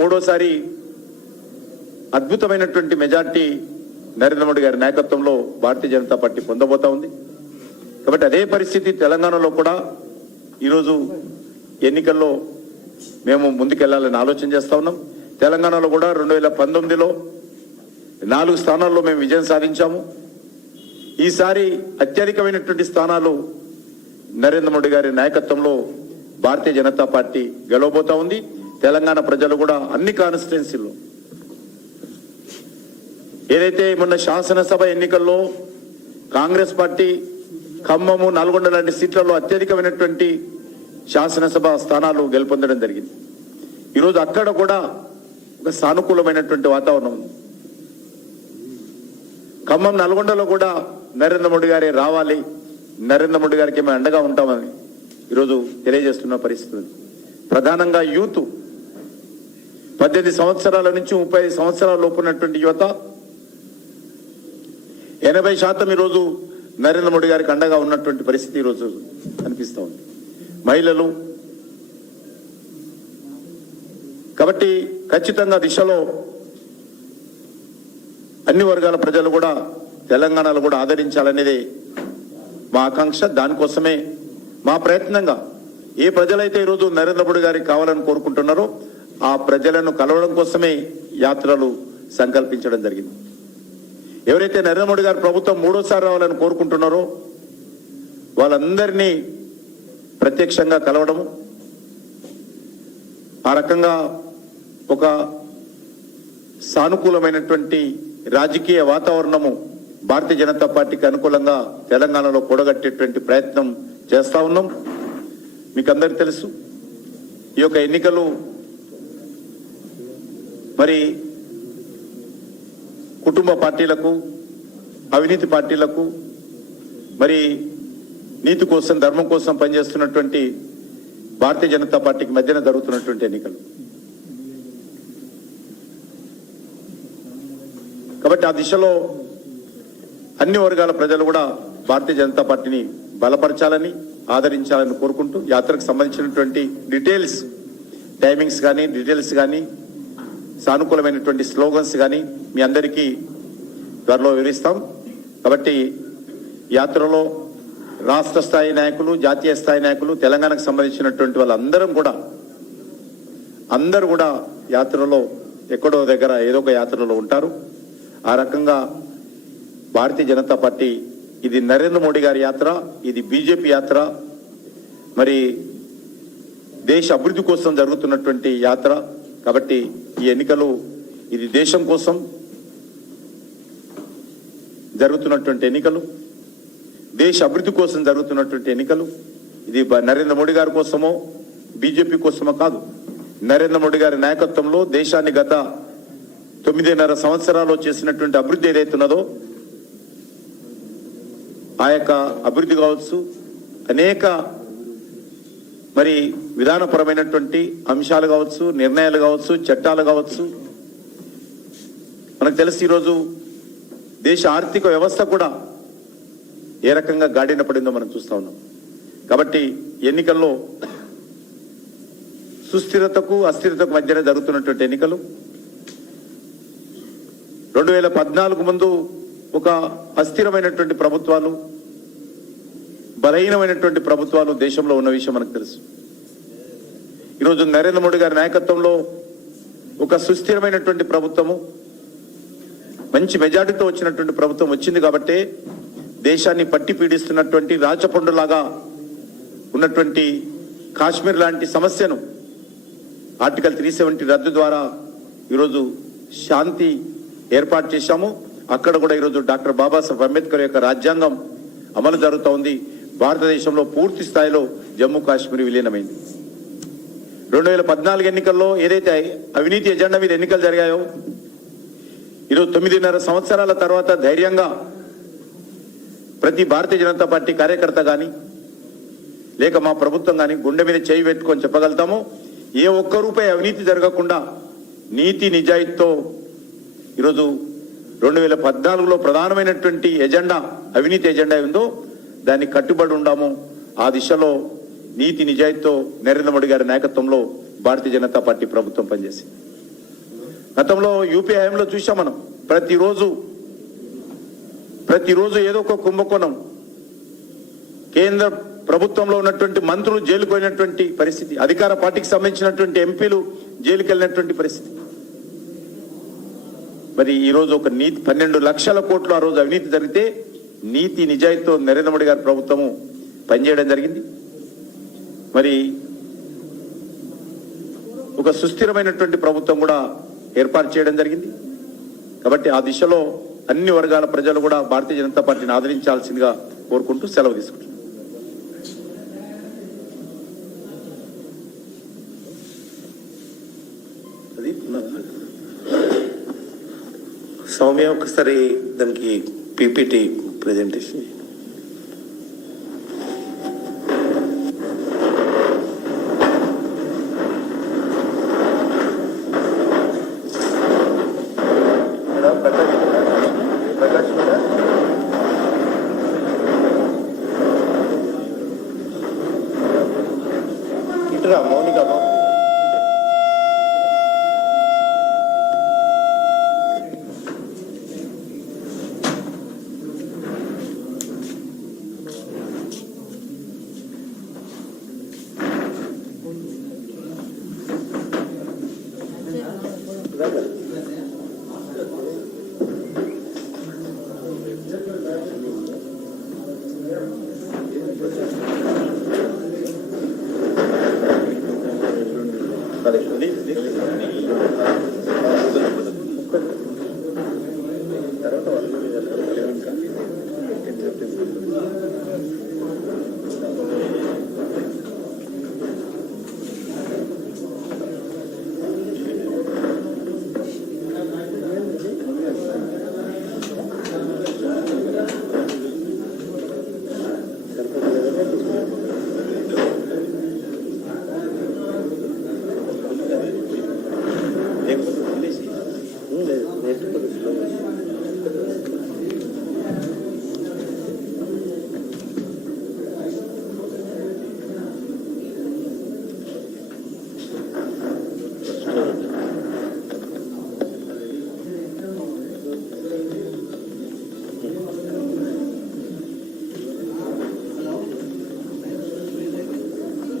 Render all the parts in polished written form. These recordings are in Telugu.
మూడోసారి అద్భుతమైనటువంటి మెజార్టీ నరేంద్ర మోడీ గారి నాయకత్వంలో భారతీయ జనతా పార్టీ పొందబోతా ఉంది. కాబట్టి అదే పరిస్థితి తెలంగాణలో కూడా ఈరోజు ఎన్నికల్లో మేము ముందుకెళ్లాలని ఆలోచన చేస్తా ఉన్నాం. తెలంగాణలో కూడా 2019లో 4 స్థానాల్లో మేము విజయం సాధించాము. ఈసారి అత్యధికమైనటువంటి స్థానాలు నరేంద్ర మోడీ గారి నాయకత్వంలో భారతీయ జనతా పార్టీ గెలవబోతా ఉంది. తెలంగాణ ప్రజలు కూడా అన్ని కాన్స్టిట్యున్సీల్లో ఏదైతే మొన్న శాసనసభ ఎన్నికల్లో కాంగ్రెస్ పార్టీ ఖమ్మము, నల్గొండ లాంటి సీట్లలో అత్యధికమైనటువంటి శాసనసభ స్థానాలు గెలుపొందడం జరిగింది. ఈరోజు అక్కడ కూడా ఒక సానుకూలమైనటువంటి వాతావరణం ఉంది. ఖమ్మం, నల్గొండలో కూడా నరేంద్ర మోడీ గారే రావాలి, నరేంద్ర మోడీ గారికి మేము అండగా ఉంటామని ఈరోజు తెలియజేస్తున్న పరిస్థితి. ప్రధానంగా యూత్ 18 సంవత్సరాల నుంచి 35 సంవత్సరాల లోపు ఉన్నటువంటి యువత 80% ఈరోజు నరేంద్ర మోడీ గారికి అండగా ఉన్నటువంటి పరిస్థితి ఈరోజు కనిపిస్తూ ఉంది. మహిళలు కాబట్టి ఖచ్చితంగా దిశలో అన్ని వర్గాల ప్రజలు కూడా తెలంగాణలో కూడా ఆదరించాలనేది మా ఆకాంక్ష. దానికోసమే మా ప్రయత్నంగా ఏ ప్రజలైతే ఈరోజు నరేంద్ర మోడీ గారికి కావాలని కోరుకుంటున్నారో ఆ ప్రజలను కలవడం కోసమే యాత్రలు సంకల్పించడం జరిగింది. ఎవరైతే నరేంద్ర మోడీ గారి ప్రభుత్వం మూడోసారి రావాలని కోరుకుంటున్నారో వాళ్ళందరినీ ప్రత్యక్షంగా కలవడము, ఆ రకంగా ఒక సానుకూలమైనటువంటి రాజకీయ వాతావరణము భారతీయ జనతా పార్టీకి అనుకూలంగా తెలంగాణలో కూడగట్టేటువంటి ప్రయత్నం చేస్తా ఉన్నాం. మీకు అందరికీ తెలుసు, ఈ యొక్క ఎన్నికలు మరి కుటుంబ పార్టీలకు, అవినీతి పార్టీలకు, మరి నీతి కోసం, ధర్మం కోసం పనిచేస్తున్నటువంటి భారతీయ జనతా పార్టీకి మధ్యన జరుగుతున్నటువంటి ఎన్నికలు. కాబట్టి ఆ దిశలో అన్ని వర్గాల ప్రజలు కూడా భారతీయ జనతా పార్టీని బలపరచాలని, ఆదరించాలని కోరుకుంటూ యాత్రకు సంబంధించినటువంటి డీటెయిల్స్, టైమింగ్స్ కానీ, డీటెయిల్స్ కానీ, సానుకూలమైనటువంటి స్లోగన్స్ కానీ మీ అందరికీ త్వరలో వివరిస్తాం. కాబట్టి యాత్రలో రాష్ట్ర స్థాయి నాయకులు, జాతీయ స్థాయి నాయకులు, తెలంగాణకు సంబంధించినటువంటి అందరూ కూడా యాత్రలో ఎక్కడో దగ్గర ఏదో ఒక యాత్రలో ఉంటారు. ఆ రకంగా భారతీయ జనతా పార్టీ ఇది నరేంద్ర మోడీ గారి యాత్ర, ఇది బీజేపీ యాత్ర, మరి దేశ అభివృద్ధి కోసం జరుగుతున్నటువంటి యాత్ర. కాబట్టి ఈ ఎన్నికలు ఇది దేశం కోసం జరుగుతున్నటువంటి ఎన్నికలు, దేశ అభివృద్ధి కోసం జరుగుతున్నటువంటి ఎన్నికలు. ఇది నరేంద్ర మోడీ గారి కోసమో బీజేపీ కోసమో కాదు. నరేంద్ర మోడీ గారి నాయకత్వంలో దేశాన్ని గత 9.5 సంవత్సరాల్లో చేసినటువంటి అభివృద్ధి ఏదైతున్నదో ఆ యొక్క అభివృద్ధి కావచ్చు, అనేక మరి విధానపరమైనటువంటి అంశాలు కావచ్చు, నిర్ణయాలు కావచ్చు, చట్టాలు కావచ్చు. మనకు తెలిసి ఈరోజు దేశ ఆర్థిక వ్యవస్థ కూడా ఏ రకంగా గాడిన పడిందో మనం చూస్తా ఉన్నాం. కాబట్టి ఎన్నికల్లో సుస్థిరతకు, అస్థిరతకు మధ్యనే జరుగుతున్నటువంటి ఎన్నికలు. 2014 ముందు ఒక అస్థిరమైనటువంటి ప్రభుత్వాలు, బలహీనమైనటువంటి ప్రభుత్వాలు దేశంలో ఉన్న విషయం మనకు తెలుసు. ఈరోజు నరేంద్ర మోడీ గారి నాయకత్వంలో ఒక సుస్థిరమైనటువంటి ప్రభుత్వము, మంచి మెజార్టీతో వచ్చినటువంటి ప్రభుత్వం వచ్చింది. కాబట్టి దేశాన్ని పట్టి పీడిస్తున్నటువంటి రాచపండులాగా ఉన్నటువంటి కాశ్మీర్ లాంటి సమస్యను ఆర్టికల్ 370 రద్దు ద్వారా ఈరోజు శాంతి ఏర్పాటు చేశాము. అక్కడ కూడా ఈరోజు డాక్టర్ బాబాసాహెబ్ అంబేద్కర్ యొక్క రాజ్యాంగం అమలు జరుగుతూ ఉంది. భారతదేశంలో పూర్తి స్థాయిలో జమ్మూ కాశ్మీర్ విలీనమైంది. 2014 ఎన్నికల్లో ఏదైతే అవినీతి ఎజెండా మీద ఎన్నికలు జరిగాయో ఈరోజు 9.5 సంవత్సరాల తర్వాత ధైర్యంగా ప్రతి భారతీయ జనతా పార్టీ కార్యకర్త కానీ, లేక మా ప్రభుత్వం కానీ గుండె మీద చేయి పెట్టుకొని చెప్పగలుగుతాము, ఏ ఒక్క రూపాయి అవినీతి జరగకుండా నీతి నిజాయితీతో ఈరోజు 2014లో ప్రధానమైనటువంటి ఎజెండా, అవినీతి ఎజెండా ఉందో దాన్ని కట్టుబడి ఉండాము. ఆ దిశలో నీతి నిజాయితీతో నరేంద్ర మోడీ గారి నాయకత్వంలో భారతీయ జనతా పార్టీ ప్రభుత్వం పనిచేసింది. గతంలో యూపీ హయాంలో చూసాం మనం, ప్రతిరోజు ఏదో ఒక కుంభకోణం. కేంద్ర ప్రభుత్వంలో ఉన్నటువంటి మంత్రులు జైలుకు పోయినటువంటి పరిస్థితి, అధికార పార్టీకి సంబంధించినటువంటి ఎంపీలు జైలుకి వెళ్ళినటువంటి పరిస్థితి. మరి ఈరోజు ఒక నీతి 12 లక్షల కోట్లు ఆ రోజు అవినీతి జరిగితే నీతి నిజాయితీతో నరేంద్ర మోడీ గారి ప్రభుత్వము పనిచేయడం జరిగింది. మరి ఒక సుస్థిరమైనటువంటి ప్రభుత్వం కూడా ఏర్పాటు చేయడం జరిగింది. కాబట్టి ఆ దిశలో అన్ని వర్గాల ప్రజలు కూడా భారతీయ జనతా పార్టీని ఆదరించాల్సిందిగా కోరుకుంటూ సెలవు తీసుకుంటున్నాను. సౌమ్య ఒకసారి దానికి పీపీటీ ప్రెజెంటేషన్. ఇటురా మౌనిక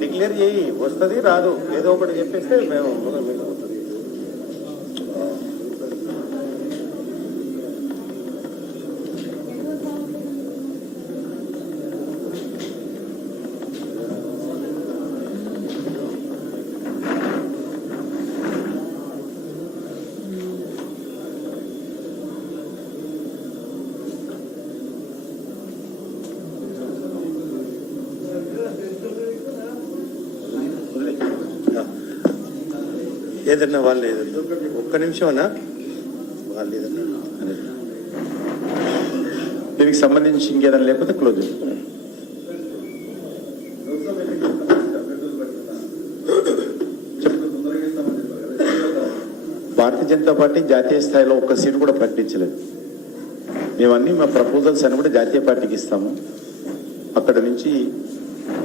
డిక్లేర్ చేయి, వస్తుంది రాదు ఏదో ఒకటి చెప్పేస్తే మేము ఏదన్నా వాళ్ళు ఏదన్నా ఒక్క నిమిషం అన్నా వాళ్ళు ఏదన్నా దీనికి సంబంధించి ఇంకేదైనా లేకపోతే క్లోజ్. భారతీయ జనతా పార్టీ జాతీయ స్థాయిలో ఒక్క సీటు కూడా ప్రకటించలేదు. మేమన్నీ మా ప్రపోజల్స్ అని కూడా జాతీయ పార్టీకి ఇస్తాము. అక్కడ నుంచి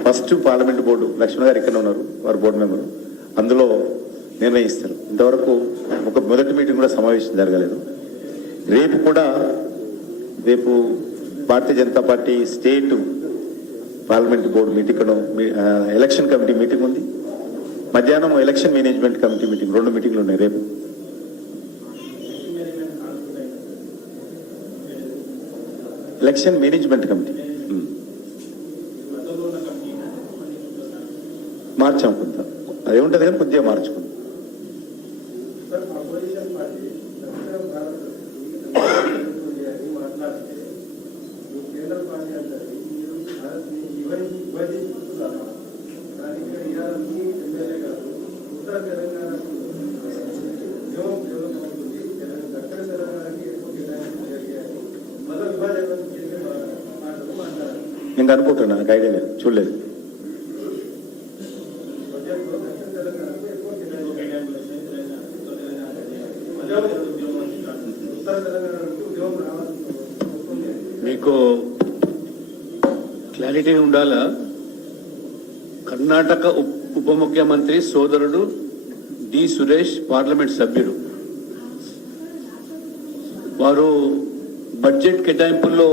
ఫస్ట్ పార్లమెంట్ బోర్డు, లక్ష్మణ్ గారు ఇక్కడ ఉన్నారు, వారు బోర్డు మెంబరు, అందులో నిర్ణయిస్తారు. ఇంతవరకు ఒక మొదటి మీటింగ్ కూడా సమావేశం జరగలేదు. రేపు Bharatiya Janata Party state parliament board meeting, election committee meeting ఉంది. మధ్యాహ్నం ఎలక్షన్ మేనేజ్మెంట్ కమిటీ మీటింగ్, 2 మీటింగ్లు ఉన్నాయి రేపు. ఎలక్షన్ మేనేజ్మెంట్ కమిటీ మార్చాం కొంత, అది ఉంటుంది కానీ కొద్దిగా మార్చుకుంది. నేను అనుకుంటున్నా, నాకు ఐడియా లేదు, చూడలేదు. మీకు క్లారిటీ ఉండాలా. కర్ణాటక ఉప ముఖ్యమంత్రి సోదరుడు డి సురేష్ పార్లమెంట్ సభ్యుడు. వారు బడ్జెట్ కేటాయింపుల్లో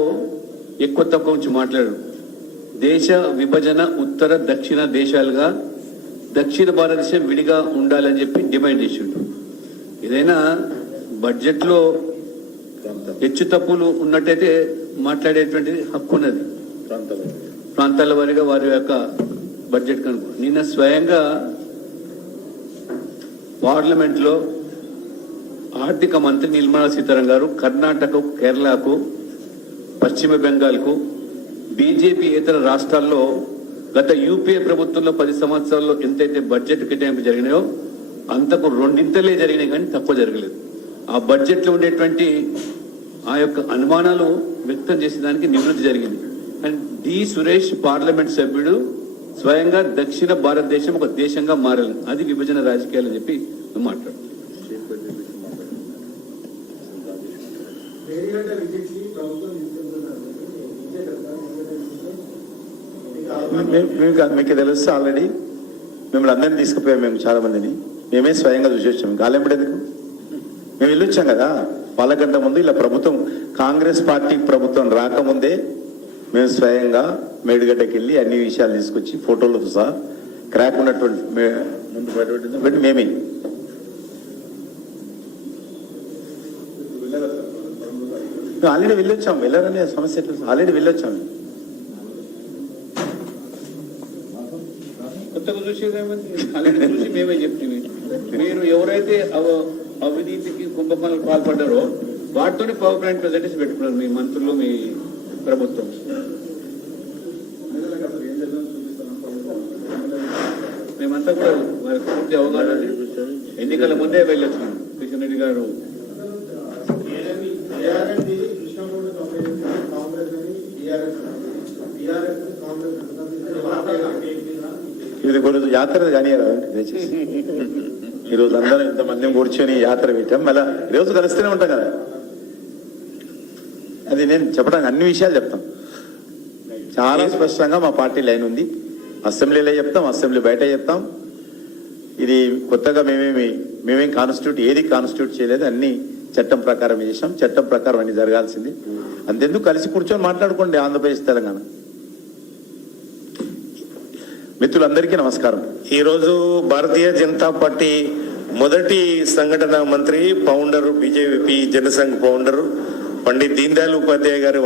ఎక్కువ తక్కువ గురించి మాట్లాడారు. దేశ విభజన ఉత్తర దక్షిణ దేశాలుగా దక్షిణ భారతదేశం విడిగా ఉండాలని చెప్పి డిమాండ్ చేసిండు. ఏదైనా బడ్జెట్లో హెచ్చు తప్పులు ఉన్నట్టయితే మాట్లాడేటువంటిది హక్కు ఉన్నది. ప్రాంతాల వారిగా వారి యొక్క బడ్జెట్ కనుక నిన్న స్వయంగా పార్లమెంట్లో ఆర్థిక మంత్రి నిర్మలా సీతారామన్ గారు కర్ణాటక, కేరళకు, పశ్చిమ బెంగాల్కు, బీజేపీ ఇతర రాష్ట్రాల్లో గత యూపీఏ ప్రభుత్వంలో 10 సంవత్సరాల్లో ఎంతైతే బడ్జెట్ కేటాయింపు జరిగినాయో అంతకు రెండింతలే జరిగినాయి, కానీ తక్కువ జరగలేదు. ఆ బడ్జెట్లో ఉండేటువంటి ఆ యొక్క అనుమానాలు వ్యక్తం చేసేదానికి నివృత్తి జరిగింది. అండ్ డి సురేష్ పార్లమెంట్ సభ్యుడు స్వయంగా దక్షిణ భారతదేశం ఒక దేశంగా మారాలి, అది విభజన రాజకీయాలు అని చెప్పి మాట్లాడు. మీకు తెలుసు ఆల్రెడీ మిమ్మల్ని అందరినీ తీసుకుపోయాం. మేము చాలా మందిని మేమే స్వయంగా చూసి వచ్చాము. గాలెంపడేందుకు మేము వెళ్ళొచ్చాం కదా. వాళ్ళకంట ముందు ఇలా ప్రభుత్వం, కాంగ్రెస్ పార్టీ ప్రభుత్వం రాకముందే మేము స్వయంగా మేడిగడ్డకి వెళ్ళి అన్ని విషయాలు తీసుకొచ్చి ఫోటోలతో సహా క్రాక్ ఉన్నటువంటి ముందు బయటపెట్టి మేమే ఆల్రెడీ వెళ్ళొచ్చాం. వెళ్ళారనే సమస్య ఎట్లా? ఆల్రెడీ వెళ్ళొచ్చాం. కొత్తగా చూసి మేమే చెప్తుంది. మీరు ఎవరైతే అవినీతికి కుంభకోణాలకు పాల్పడ్డారో వాటితోనే పవర్ పాయింట్ ప్రజెంటేషన్ పెట్టుకున్నారు మీ మంత్రులు, మీ ప్రభుత్వం. మేమంతా కూడా వారికి పూర్తి అవగాహన ఎన్నికల ముందే వెళ్ళొచ్చినాం. కిషన్ రెడ్డి గారు ఇది కొన్ని యాత్ర కానీ ఈరోజు అందరం ఇంతమంది కూర్చొని యాత్ర పెట్టాం. మళ్ళీ ఈరోజు కలుస్తూనే ఉంటాం కదా. అది నేను చెప్పడానికి అన్ని విషయాలు చెప్తాం. చాలా స్పష్టంగా మా పార్టీ లైన్ ఉంది. అసెంబ్లీలో చెప్తాం, అసెంబ్లీ బయట చెప్తాం. ఇది కొత్తగా మేమేం ఏది కాన్స్టిట్యూట్ చేయలేదు. అన్ని చట్టం ప్రకారం చేసాం. చట్టం ప్రకారం అన్ని జరగాల్సింది. అంతెందుకు కలిసి కూర్చొని మాట్లాడుకోండి. ఆంధ్రప్రదేశ్, తెలంగాణ మిత్రులందరికీ నమస్కారం. ఈరోజు భారతీయ జనతా పార్టీ మొదటి సంఘటన మంత్రి, founder, BJP Jan Sangh founder Pandit Deen Dayal Upadhyaya గారి